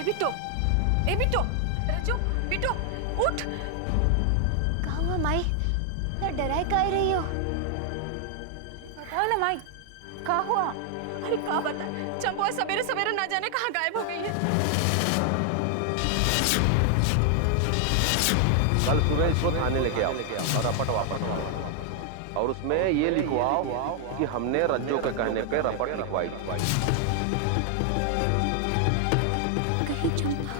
ए बिट्टो, रजू, बिट्टो, उठ। कहाँ हुआ माई? ना डराए काहे रही हो? बताओ ना माई, कहाँ हुआ? अरे कहाँ बता, चंपा सवेरे सवेरे ना जाने कहाँ गायब हो गई है। कल सुबह इसको थाने लेके आओ और रपट वापस आओ और उसमें ये लिखवाओ कि हमने रज्जो के कहने पे रपट लिखवाई। कहीं चंपा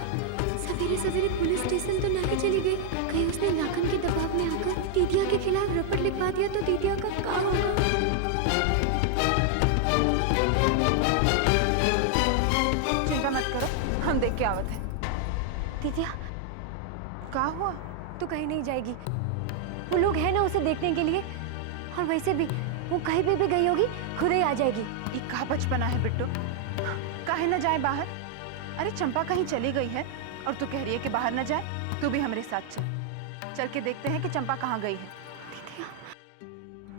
सवेरे सवेरे पुलिस स्टेशन तो ना ही चली गई? कहीं उसने लाखन के दबाव में आकर दीदिया के खिलाफ रपट लिखवा दिया तो दीदिया का क्या होगा? चिंता मत करो, हम देख के आवत है। दीदिया क्या हुआ? तो कहीं नहीं जाएगी, वो लोग हैं ना उसे देखने के लिए, और वैसे भी वो कहीं भी गई होगी खुद ही आ जाएगी। ये कहाँ बचपना है बिट्टू, काहे न जाए बाहर? अरे चंपा कहीं चली गई है और तू कह रही है कि बाहर न जाए? तू भी हमारे साथ चल, चल के देखते हैं कि चंपा कहाँ गई है। दीदिया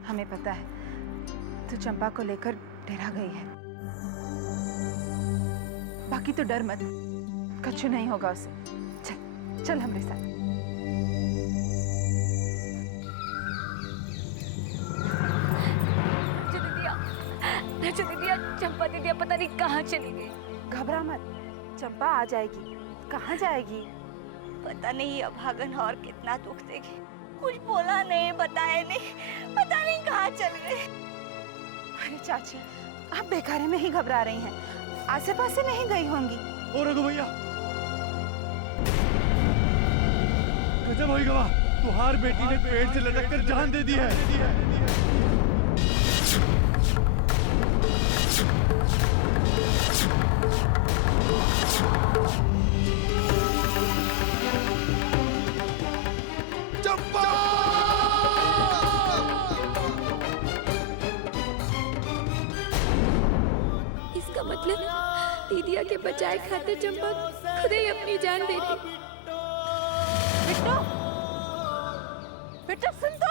हमें पता है तू चंपा को लेकर डरा गई है, बाकी तो डर मत, कुछ नहीं होगा उसे। चल चल हमारे साथ। दीदिया, चंपा दीदिया पता नहीं कहाँ चली गई। घबरा मत, चंपा आ जाएगी। कहाँ जाएगी? पता नहीं अभागन और कितना दुख देगी, कुछ बोला नहीं, बताया नहीं, पता नहीं कहाँ चल गए। अरे चाची, आप बेकारे में ही घबरा रही हैं, आसे पासे नहीं गई होंगी। ओ रघु भैया, गजब होई गवा, तुहार बेटी ने पेड़ से लटक कर जान दे दी है। इसका मतलब दीदिया के बचाए खातिर चंपा खुद ही अपनी जान दे दी। बिट्टू, बिट्टू सुन तो।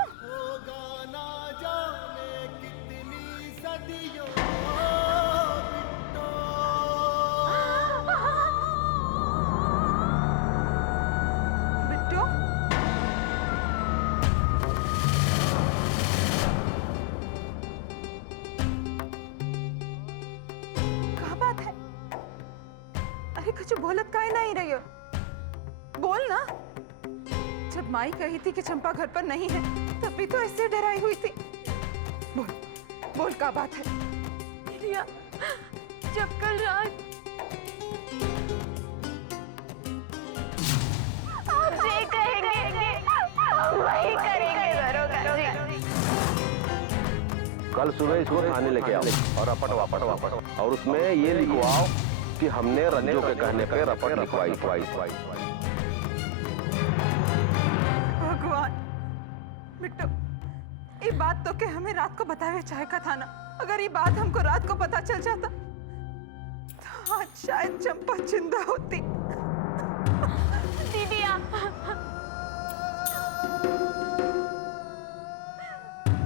बिट्टू, क्या बात है? अरे कुछ बोलत काहे नहीं रही हो? बोल ना। जब माई कही थी कि चंपा घर पर नहीं है तभी तो ऐसे डराई हुई थी। बोल बोल, क्या बात है? दीदिया, जब कल रात आप जी कहेंगे हम वही करेंगे। कल सुबह इसको थाने लेके आओ और रपट वापस और उसमें ये लिखवाओ कि हमने रज्जो के कहने पे रपट लिखवाई। भगवान, बिट्टू ये बात तो के हमें रात को बतावे चाहे का था ना। अगर ये बात हमको रात को पता चल जाता तो आज शायद चंपा जिंदा होती। दीदिया,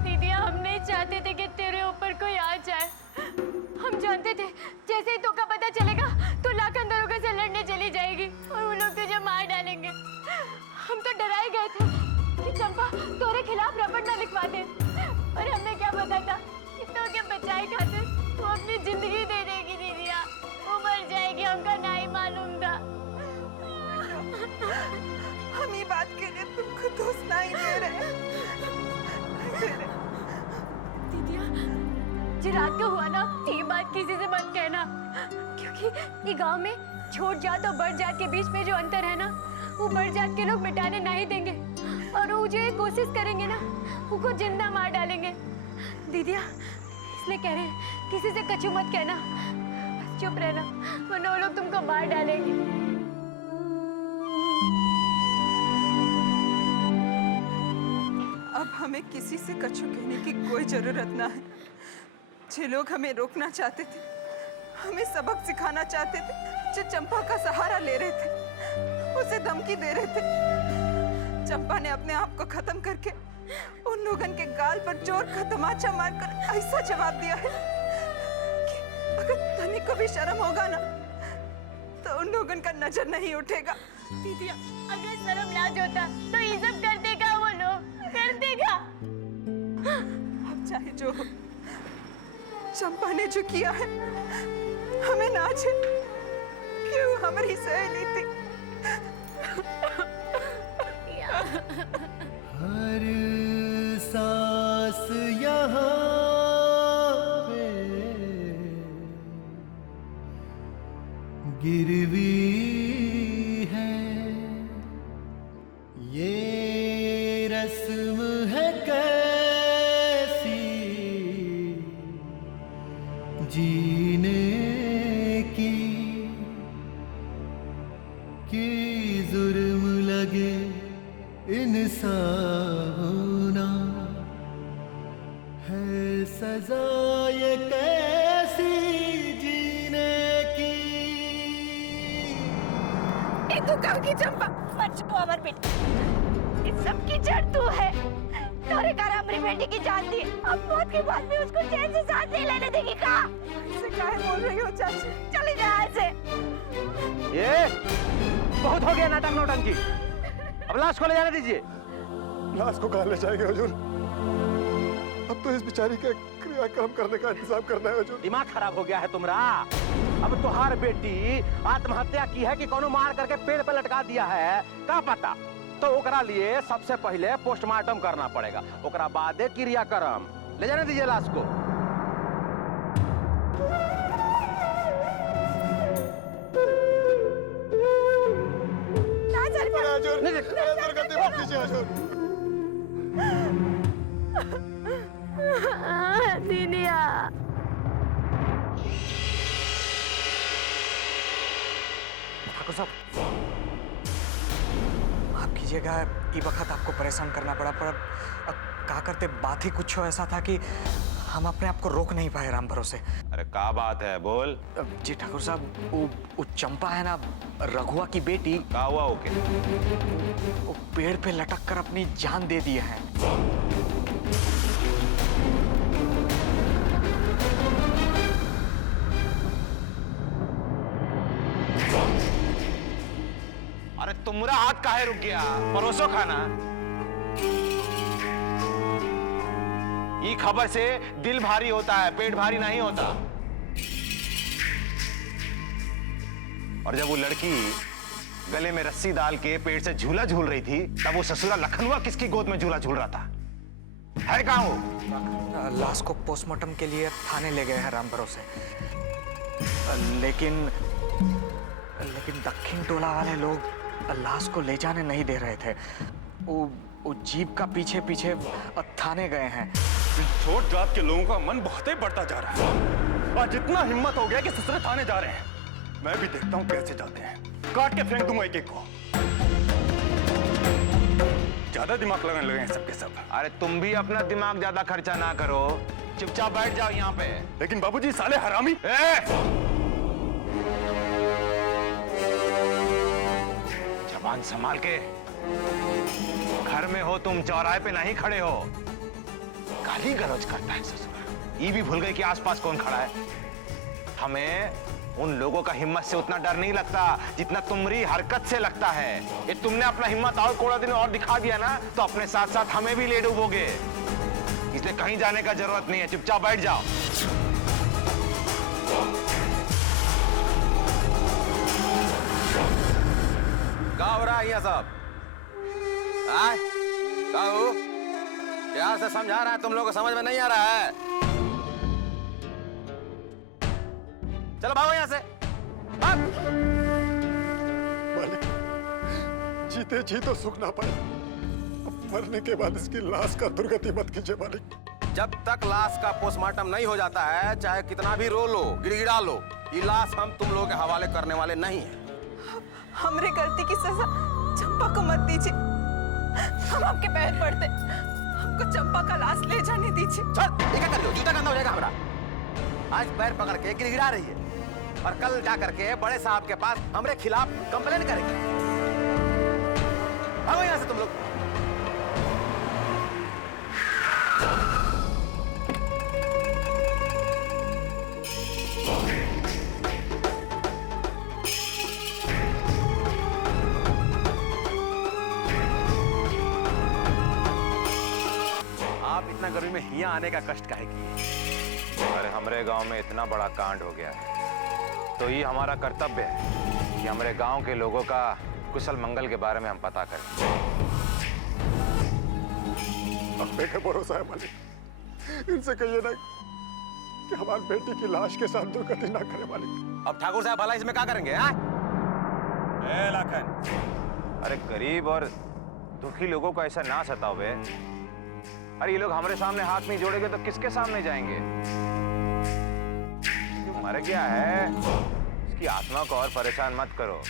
दीदिया हम नहीं चाहते थे कि तेरे ऊपर कोई आ जाए। हम जानते थे जैसे ही तो का पता चलेगा तो लाखन दरोगा से लड़ने चली जाएगी और वो लोग तुझे मार डालेंगे। हम तो डराए गए थे कि चंपा तोरे खिलाफ रपट ना लिखवा दे, और हमें क्या पता था कि तो के बचाए खातिर वो अपनी जिंदगी दे देगी। दीदिया वो मर जाएगी, हमको नहीं मालूम था। हम ये बात के लिए तुमको दोष नहीं दे रहे। दीदिया, जो रात को हुआ ना ये बात किसी से मत कहना, क्योंकि ये गांव में छोट जात और बड़ जात के बीच में जो अंतर है ना वो बड़ जात के लोग मिटाने नहीं देंगे, और वो जो ये कोशिश करेंगे ना उनको जिंदा मार डालेंगे। दीदिया इसलिए कह रहे हैं किसी से कछु मत कहना, बस चुप रहना वरना वो लोग तुमको मार डालेंगे। अब हमें किसी से कछु कहने की कोई जरूरत ना है। जो लोग हमें रोकना चाहते थे, हमें सबक सिखाना चाहते थे, जो चंपा का सहारा ले रहे थे, उसे धमकी दे रहे थे, चंपा ने अपने आप को खत्म करके उन लोगन के गाल पर जोर का तमाचा मारकर ऐसा जवाब दिया है कि अगर तनिक को भी शर्म होगा ना तो उन लोगों का नजर नहीं उठेगा। दीदी अगर शर्म लाज होता तो ये सब कर देगा, वो लोग कर देगा। अब चाहे जो हो, चंपा ने जो किया है हमें नाज है कि वो हमारी सहेली थी। हर सांस यहाँ पे गिरवी है, ये रस्म है कैसी जीने की, कि जुर्म लगे इंसान होना है सजा ये कैसी जीने की। ये तू कब की चंपा मत छुओ अमर बेटी, इस सब की जड़ तू है। तोरे कारण हमारी बेटी की जान दी, अब मौत के बाद भी उसको चैन से सांस नहीं लेने देगी। कहा ऐसे काहे बोल रही हो चाची? चली जा यहाँ से। ये बहुत हो गया नाटक नौटंकी, अब लाश को ले जाने दीजिए। लाश को कहाँ ले जाएंगे हुजूर? अब तो इस बेचारी के क्रियाक्रम करने का इंतजाम करना है हुजूर। दिमाग खराब हो गया है तुम्हारा। अब तुहार बेटी आत्महत्या की है कि कोनो मार करके पेड़ पे लटका दिया है, क्या पता। तो ओकरा लिए सबसे पहले पोस्टमार्टम करना पड़ेगा, ओकरा बादे क्रियाक्रम। ले जाने दीजिए लाश को। हुजूर, दुर्गति मत कीजिए हुजूर। दीदिया ठाकुर साहब, आप कीजिएगा, ये वक्त आपको परेशान करना पड़ा, पर क्या करते, बात ही कुछ ऐसा था कि हम अपने आप को रोक नहीं पाए राम भरोसे। अरे क्या बात है, बोल। जी ठाकुर साहब, वो चंपा है ना, रघुआ की बेटी, क्या हुआ ओके? वो पेड़ पे लटक कर अपनी जान दे दी है। अरे तुम्हारा हाथ काहे रुक गया? परोसो खाना। ये खबर से दिल भारी होता है, पेट भारी नहीं होता। और जब वो लड़की गले में रस्सी डाल के पेड़ से झूला झूल रही थी, तब वो ससुरा लखनऊ किसकी गोद में झूला झूल रहा था? है कहाँ वो? लाश को पोस्टमार्टम के लिए थाने ले गए हैं राम भरोसे, लेकिन दक्षिण टोला वाले लोग लाश को ले जाने नहीं दे रहे थे। वो जीप का पीछे पीछे थाने गए हैं। छोट जात के लोगों का मन बहुत ही बढ़ता जा रहा है। आज इतना हिम्मत हो गया कि ससुरे थाने जा रहे हैं। मैं भी देखता हूँ कैसे जाते हैं, काट के फेंक दूंगा एक एक को। ज्यादा दिमाग लगाने लगे हैं सबके सब। अरे तुम भी अपना दिमाग ज्यादा खर्चा ना करो, चुपचाप बैठ जाओ यहाँ पे। लेकिन बाबूजी साले हरामी। जबान संभाल के। घर में हो तुम, चौराहे पे नहीं खड़े हो। गाली गलौज करता है ससुर। ये भी भूल गए कि आसपास कौन खड़ा है। हमें उन लोगों का हिम्मत से उतना डर नहीं लगता जितना तुम्हारी हरकत से लगता है। ये तुमने अपना हिम्मत और कोड़ा दिन और दिखा दिया ना, तो अपने साथ साथ हमें भी ले डूबोगे। इसलिए कहीं जाने का जरूरत नहीं है, चुपचाप बैठ जाओ। क्या हो रहा है यहाँ सब? काहू प्यार से समझा रहा है, तुम लोगों को समझ में नहीं आ रहा है। चलो भागो यहाँ से। मालिक, जीते जी तो सुख ना पाए, अब मरने के बाद इसकी लाश का दुर्गति मत कीजिए मालिक। जब तक लाश का पोस्टमार्टम नहीं हो जाता है, चाहे कितना भी रो लो, गिड़गिड़ा लो, ये लाश हम तुम लोगों के हवाले करने वाले नहीं है। हमरे गलती की सजा चंपा को मत दीजिए। हम आपके पैर पड़ते, हमको चंपा का लाश ले जाने दीजिए। चल, ये क्या कर रही हो? जूता गंदा हो जाएगा हमारा। आज पैर पकड़ के गिड़गिड़ा रही है और कल जा करके बड़े साहब के पास हमरे खिलाफ कंप्लेन करेगी। भागो यहाँ से तुम लोग। यहाँ आने का कष्ट काहे किए? अरे हमारे गांव में इतना बड़ा कांड हो गया है तो ये हमारा कर्तव्य है कि हमारे गांव के लोगों का कुशल मंगल के बारे में हम पता करें। अब्बे का भरोसा है मालिक, इनसे कहिए ना कि हमारी बेटी की लाश के साथ दुर्गति ना करे मालिक। अब ठाकुर साहब भला इसमें क्या करेंगे? ए लाखन, अरे गरीब और दुखी लोगों को ऐसा ना सताओ बे। अरे ये लोग हमारे सामने हाथ नहीं जोड़ेंगे तो किसके सामने जाएंगे? मर गया है, उसकी आत्मा को और परेशान मत करो,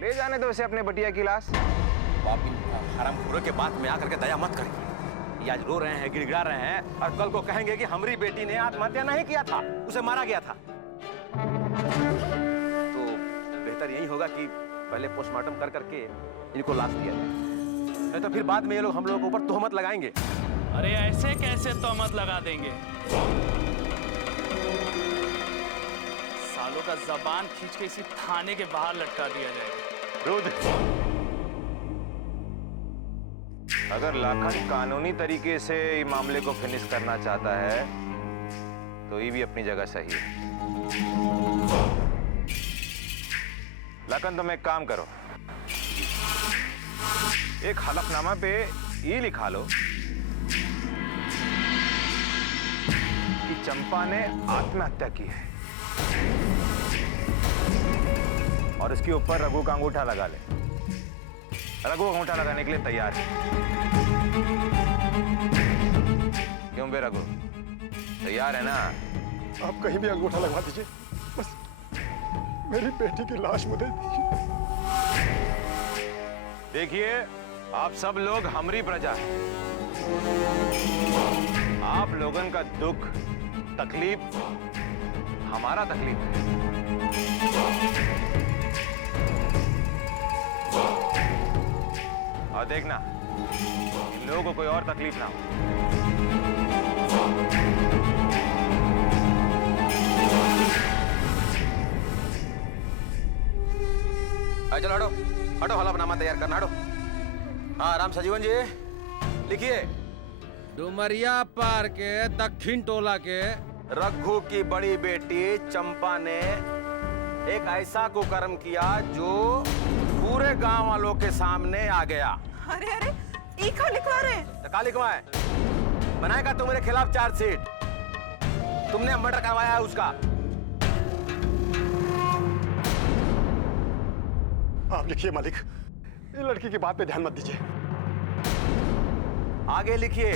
ले जाने दो उसे अपने बटिया की लाश। आप इन हरामखोरों के बात में आकर के दया मत करिए। ये आज रो रहे हैं, गिड़गिड़ा रहे हैं और कल को कहेंगे कि हमारी बेटी ने आत्महत्या नहीं किया था, उसे मारा गया था। तो बेहतर यही होगा कि पहले पोस्टमार्टम कर करके इनको लाश दिया जाए, नहीं तो फिर बाद में ये लोग हम लोगों के ऊपर तोहमत लगाएंगे। अरे ऐसे कैसे तोहमत लगा देंगे? सालों का जबान खींच के इसी थाने के बाहर लटका दिया जाएगा। रुद्र, अगर लाखन कानूनी तरीके से इस मामले को फिनिश करना चाहता है तो ये भी अपनी जगह सही है। लाखन, तुम एक काम करो, एक हलफनामा पे ये लिखा लो कि चंपा ने आत्महत्या की है और इसके ऊपर रघु का अंगूठा लगा ले। रघु अंगूठा लगाने के लिए तैयार है। क्यों बे रघु, तैयार है ना? आप कहीं भी अंगूठा लगवा दीजिए, बस मेरी बेटी की लाश मुझे दीजिए। देखिए, आप सब लोग हमारी प्रजा हैं। आप लोगन का दुख तकलीफ हमारा तकलीफ है। और देखना, इन लोगों को कोई और तकलीफ ना हो। चलो हटो हटो, हलफनामा तैयार करना, हटो। हाँ राम सजीवन जी, लिखिए। डुमरिया पार के दक्षिण टोला के रघु की बड़ी बेटी चंपा ने एक ऐसा कुकर्म किया जो पूरे गांव वालों के सामने आ गया। अरे अरे, ई का लिखवा रहे हैं? तो का लिखवाए? बनाएगा तुम्हारे खिलाफ चार्जशीट, तुमने मर्डर करवाया है उसका। आप लिखिए मालिक, ये लड़की की बात पे ध्यान मत दीजिए। आगे लिखिए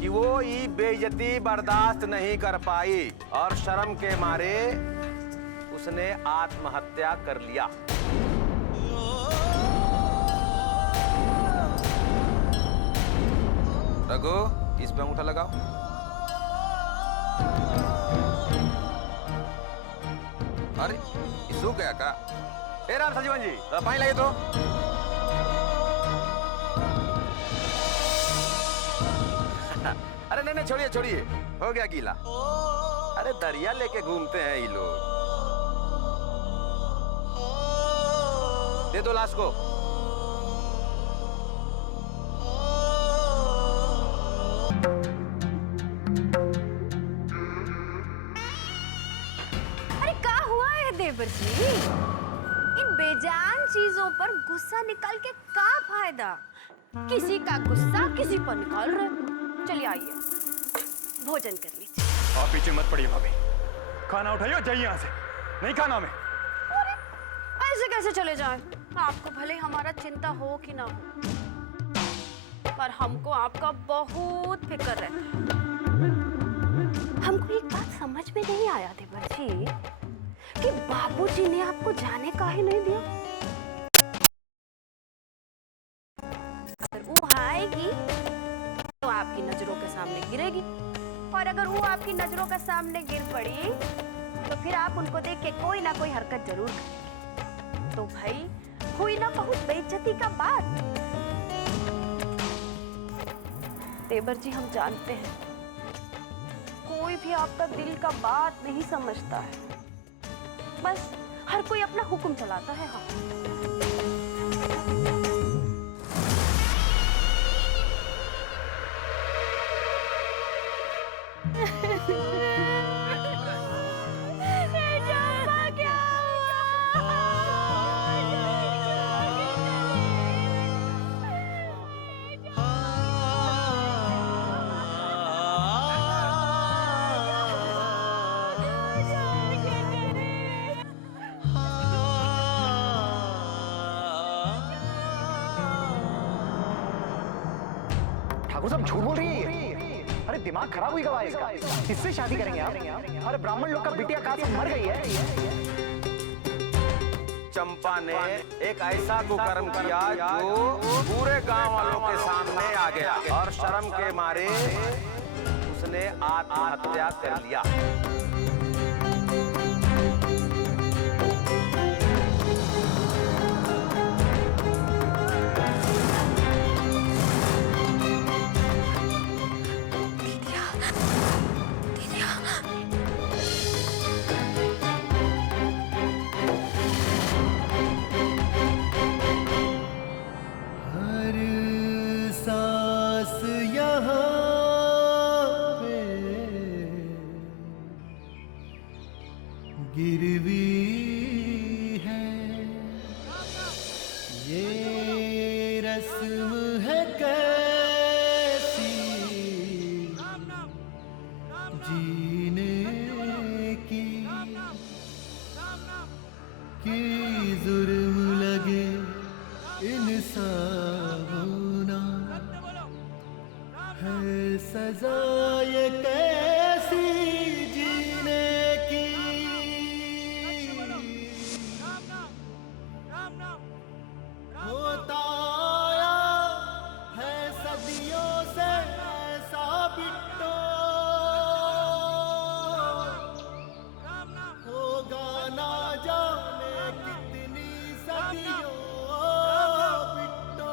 कि वो ये बेइज्जती बर्दाश्त नहीं कर पाई और शर्म के मारे उसने आत्महत्या कर लिया। रघु, इस पे अंगूठा लगाओ। अरे इसो क्या का? हे राम सजीवन जी, पानी लाइए तो। अरे नहीं छोड़िए छोड़िए, हो गया गीला। अरे दरिया लेके घूमते हैं ये लोग। दे दो लाश को। अरे क्या हुआ है देवर जी? इन बेजान चीजों पर गुस्सा निकाल के क्या फायदा? किसी का गुस्सा किसी पर निकाल रहे। चलिए आइए, भोजन कर लीजिए। आप पीछे मत पड़िए भाभी, खाना उठाइए और जाइए यहाँ से, नहीं खाना हमें। अरे ऐसे कैसे चले जाएं? आपको भले हमारा चिंता हो कि ना हो, पर हमको आपका बहुत फिक्र रहता है। हमको एक बात समझ में नहीं आया देवर जी कि बाबूजी ने आपको जाने का ही नहीं दिया। अगर वो आएगी तो आपकी नजरों के सामने गिरेगी, और अगर वो आपकी नजरों के सामने गिर पड़ी तो फिर आप उनको देख के कोई ना कोई हरकत जरूर करेंगे। तो भाई हुई ना बहुत बेइज्जती का बात। देवर जी, हम जानते हैं कोई भी आपका दिल का बात नहीं समझता है, बस हर कोई अपना हुक्म चलाता है। हाँ, चंपा क्या ठाकुर साहब झूठ बोल रही है। अरे दिमाग खराब हुई गवा इसका। किससे शादी करेंगे आप? अरे ब्राह्मण लोग का बिटिया कहाँ से मर गई है। चंपा ने एक ऐसा कुकर्म किया जो पूरे गांव वालों के सामने आ गया और शर्म के मारे उसने आत्महत्या कर लिया। गिरवी है ये रस्म है कैसी जीने की कि जुर्म लगे इंसान होना है सजा ये कैसी जीने की। होता आया है सदियों से ऐसा बिट्टो होगा ना जाने कितनी सदियों बिट्टो।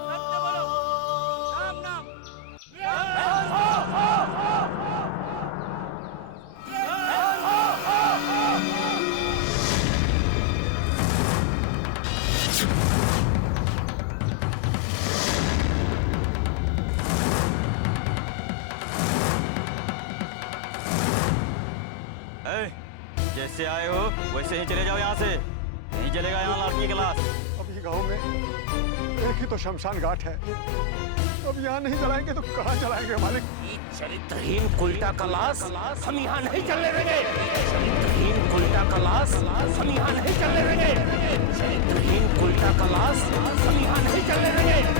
जैसे आए हो वैसे ही चले जाओ यहाँ से। नहीं चलेगा यहाँ लाश की क्लास। अब ये गांव में एक ही तो शमशान घाट है। अब यहाँ नहीं जलाएंगे तो कहाँ जलाएंगे मालिक? चरित्रहीन कुल्टा का लाश हम यहाँ नहीं चलने देंगे। चरित्रहीन कुल्टा का लाश हम यहाँ नहीं चलने देंगे। चरित्रहीन कुल्टा का लाश हम यहाँ नहीं चलने देंगे।